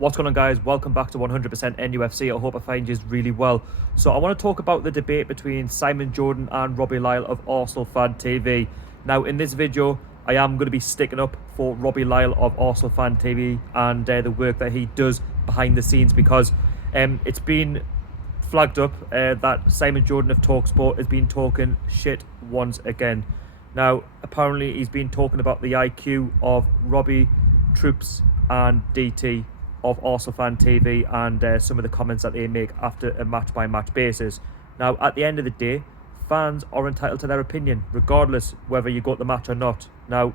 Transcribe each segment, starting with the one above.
What's going on, guys? Welcome back to 100% NUFC. I hope I find you really well. So I want to talk about the debate between Simon Jordan and Robbie Lyle of Arsenal Fan TV. Now, in this video, I am going to be sticking up for Robbie Lyle of Arsenal Fan TV and the work that he does behind the scenes, because it's been flagged up that Simon Jordan of TalkSport has been talking shit once again. Now, apparently he's been talking about the IQ of Robbie, Troops and DT of Arsenal Fan TV and some of the comments that they make after a match-by-match basis. Now, at the end of the day, fans are entitled to their opinion, regardless whether you go to the match or not. Now,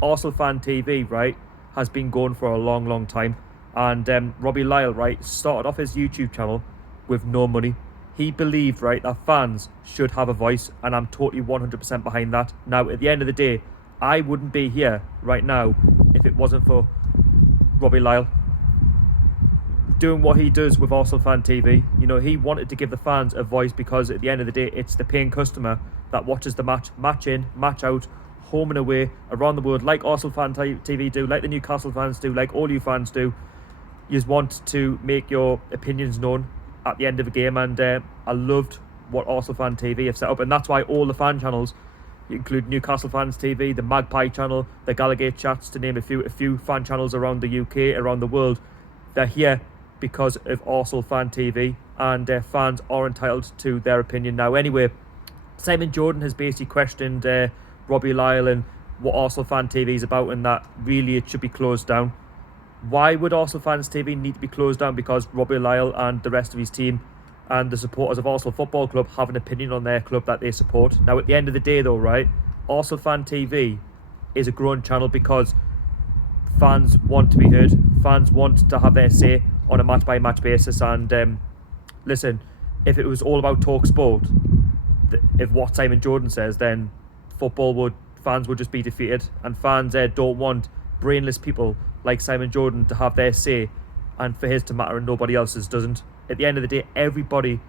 Arsenal Fan TV, right, has been going for a long, long time. And Robbie Lyle, right, started off his YouTube channel with no money. He believed, right, that fans should have a voice, and I'm totally 100% behind that. Now, at the end of the day, I wouldn't be here right now if it wasn't for Robbie Lyle doing what he does with Arsenal Fan TV. You know, he wanted to give the fans a voice, because at the end of the day, it's the paying customer that watches the match in, match out, home and away, around the world, like Arsenal Fan TV do, like the Newcastle fans do, like all you fans do. You just want to make your opinions known at the end of a game, and I loved what Arsenal Fan TV have set up, and that's why all the fan channels, include Newcastle Fans TV, the Magpie channel, the Gallagher Chats, to name a few fan channels around the UK, around the world, they're here because of Arsenal Fan TV, and fans are entitled to their opinion. Now, anyway, Simon Jordan has basically questioned Robbie Lyle and what Arsenal Fan TV is about, and that really it should be closed down. Why would Arsenal Fans TV need to be closed down? Because Robbie Lyle and the rest of his team and the supporters of Arsenal Football Club have an opinion on their club that they support. Now, at the end of the day, though, right, Arsenal Fan TV is a growing channel because fans want to be heard. Fans want to have their say on a match-by-match basis. And listen, if it was all about TalkSport, if what Simon Jordan says, then fans would just be defeated, and fans don't want brainless people like Simon Jordan to have their say and for his to matter and nobody else's doesn't. At the end of the day, everybody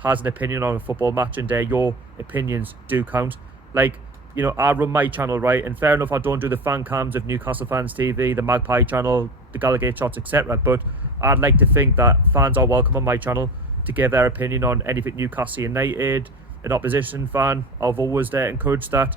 has an opinion on a football match, and your opinions do count. Like, you know, I run my channel, right, and fair enough, I don't do the fan cams of Newcastle Fans TV, the Magpie channel, the Gallagher Shots, etc., but I'd like to think that fans are welcome on my channel to give their opinion on anything Newcastle United, an opposition fan. I've always encouraged that.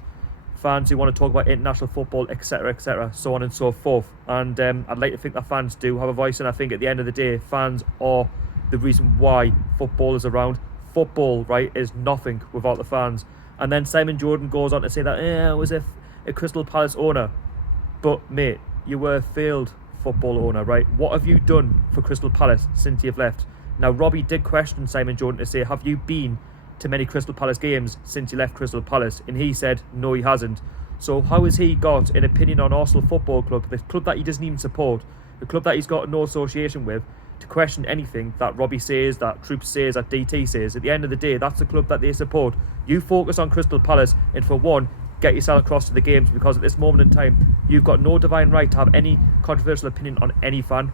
Fans who want to talk about international football, etc., so on and so forth. And I'd like to think that fans do have a voice, and I think at the end of the day, fans are the reason why football is around. Football, right, is nothing without the fans. And then Simon Jordan goes on to say that I was a Crystal Palace owner. But mate, you were a failed football owner, right? What have you done for Crystal Palace since you've left? Now, Robbie did question Simon Jordan to say, have you been to many Crystal Palace games since you left Crystal Palace? And he said no, he hasn't. So how has he got an opinion on Arsenal Football Club, the club that he doesn't even support, the club that he's got no association with, to question anything that Robbie says, that Troops says, that DT says? At the end of the day, that's the club that they support. You focus on Crystal Palace, and for one, get yourself across to the games, because at this moment in time, you've got no divine right to have any controversial opinion on any fan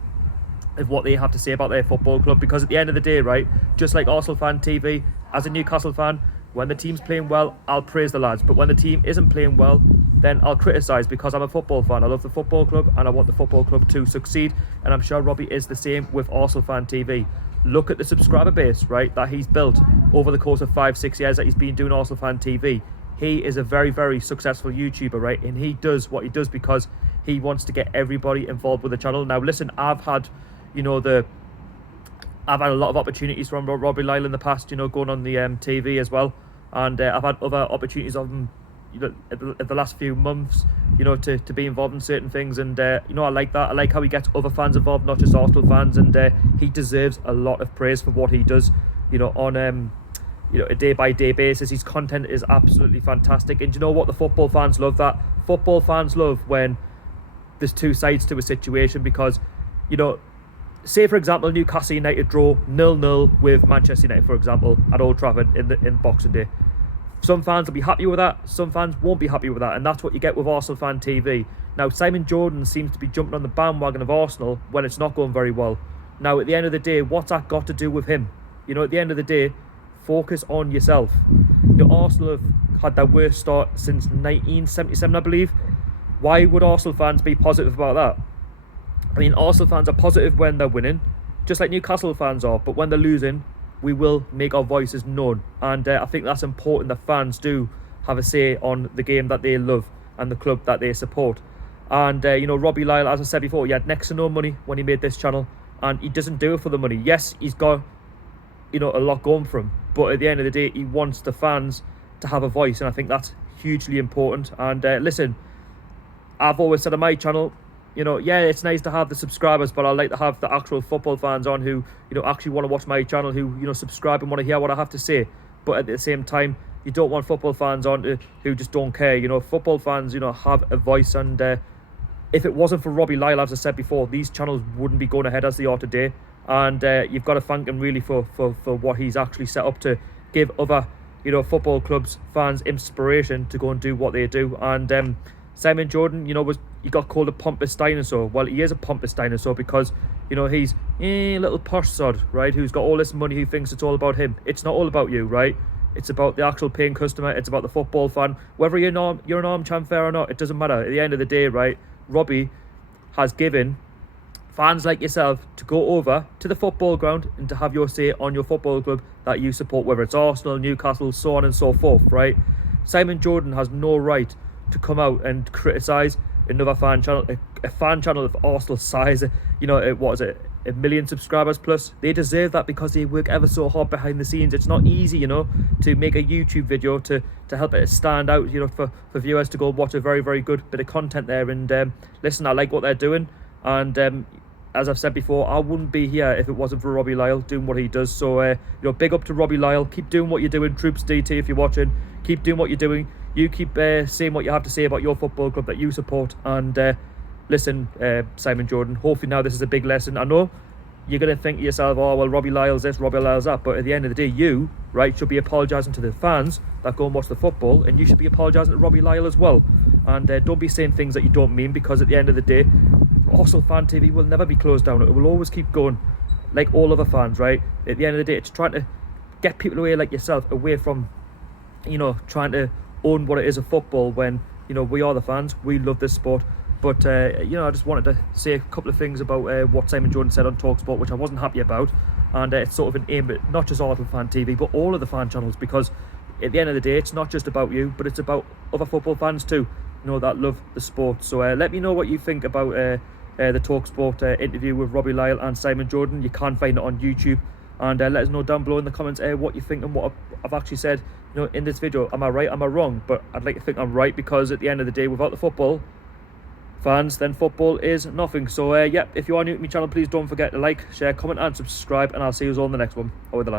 of what they have to say about their football club. Because at the end of the day, right, just like Arsenal Fan TV, as a Newcastle fan, when the team's playing well, I'll praise the lads, but when the team isn't playing well, then I'll criticise, because I'm a football fan. I love the football club, and I want the football club to succeed, and I'm sure Robbie is the same with Arsenal Fan TV. Look at the subscriber base, right, that he's built over the course of 5-6 years that he's been doing Arsenal Fan TV. He is a very, very successful YouTuber, right, and he does what he does because he wants to get everybody involved with the channel. Now, listen, I've had a lot of opportunities from Robbie Lyle in the past, you know, going on the TV as well, and I've had other opportunities of him, you know, at the last few months, you know, to be involved in certain things, and you know, I like that. I like how he gets other fans involved, not just Arsenal fans, and he deserves a lot of praise for what he does, you know, on you know, a day-by-day basis. His content is absolutely fantastic, and you know what, the football fans love that. Football fans love when there's two sides to a situation, because, you know, say for example Newcastle United draw 0-0 with Manchester United, for example, at Old Trafford in Boxing Day. Some fans will be happy with that, some fans won't be happy with that, and that's what you get with Arsenal Fan TV. Now, Simon Jordan seems to be jumping on the bandwagon of Arsenal when it's not going very well. Now, at the end of the day, what's that got to do with him? You know, at the end of the day, focus on yourself. You know, Arsenal have had their worst start since 1977, I believe. Why would Arsenal fans be positive about that? I mean, Arsenal fans are positive when they're winning, just like Newcastle fans are, but when they're losing, we will make our voices known. And I think that's important, that fans do have a say on the game that they love and the club that they support. And Robbie Lyle, as I said before, he had next to no money when he made this channel, and he doesn't do it for the money. Yes, he's got a lot going for him, but at the end of the day, he wants the fans to have a voice, and I think that's hugely important. And listen, I've always said on my channel, yeah, it's nice to have the subscribers, but I like to have the actual football fans on who, actually want to watch my channel, who, subscribe and want to hear what I have to say. But at the same time, you don't want football fans on who just don't care. Football fans, have a voice. And if it wasn't for Robbie Lyle, as I said before, these channels wouldn't be going ahead as they are today. And you've got to thank him really for what he's actually set up to give other, football clubs, fans inspiration to go and do what they do. And Simon Jordan, he got called a pompous dinosaur. Well, he is a pompous dinosaur because, he's a little posh sod, right, who's got all this money, who thinks it's all about him. It's not all about you, right? It's about the actual paying customer. It's about the football fan. Whether you're an armchair fan or not, it doesn't matter. At the end of the day, right, Robbie has given fans like yourself to go over to the football ground and to have your say on your football club that you support, whether it's Arsenal, Newcastle, so on and so forth, right? Simon Jordan has no right to come out and criticise another fan channel, a fan channel of Arsenal size, what is it, 1 million subscribers plus. They deserve that because they work ever so hard behind the scenes. It's not easy, to make a YouTube video to help it stand out, for viewers to go watch a very, very good bit of content there. And listen, I like what they're doing. And as I've said before, I wouldn't be here if it wasn't for Robbie Lyle doing what he does. So, big up to Robbie Lyle. Keep doing what you're doing. Troops DT, if you're watching, keep doing what you're doing. You keep saying what you have to say about your football club that you support. And listen, Simon Jordan, hopefully now this is a big lesson. I know you're going to think to yourself, oh, well, Robbie Lyle's this, Robbie Lyle's that. But at the end of the day, you, right, should be apologising to the fans that go and watch the football. And you should be apologising to Robbie Lyle as well. And don't be saying things that you don't mean, because at the end of the day, Arsenal Fan TV will never be closed down. It will always keep going like all other fans, right? At the end of the day, it's trying to get people away like yourself, away from, trying to own what it is of football, when, we are the fans. We love this sport. But, I just wanted to say a couple of things about what Simon Jordan said on TalkSport, which I wasn't happy about. And it's sort of an aim at not just Arsenal Fan TV, but all of the fan channels, because at the end of the day, it's not just about you, but it's about other football fans too, that love the sport. So let me know what you think about the TalkSport interview with Robbie Lyle and Simon Jordan. You can find it on YouTube. And let us know down below in the comments what you think and what I've actually said, in this video. Am I right? Am I wrong? But I'd like to think I'm right, because at the end of the day, without the football fans, then football is nothing. So, if you are new to my channel, please don't forget to like, share, comment and subscribe. And I'll see you all in the next one. Over the lads.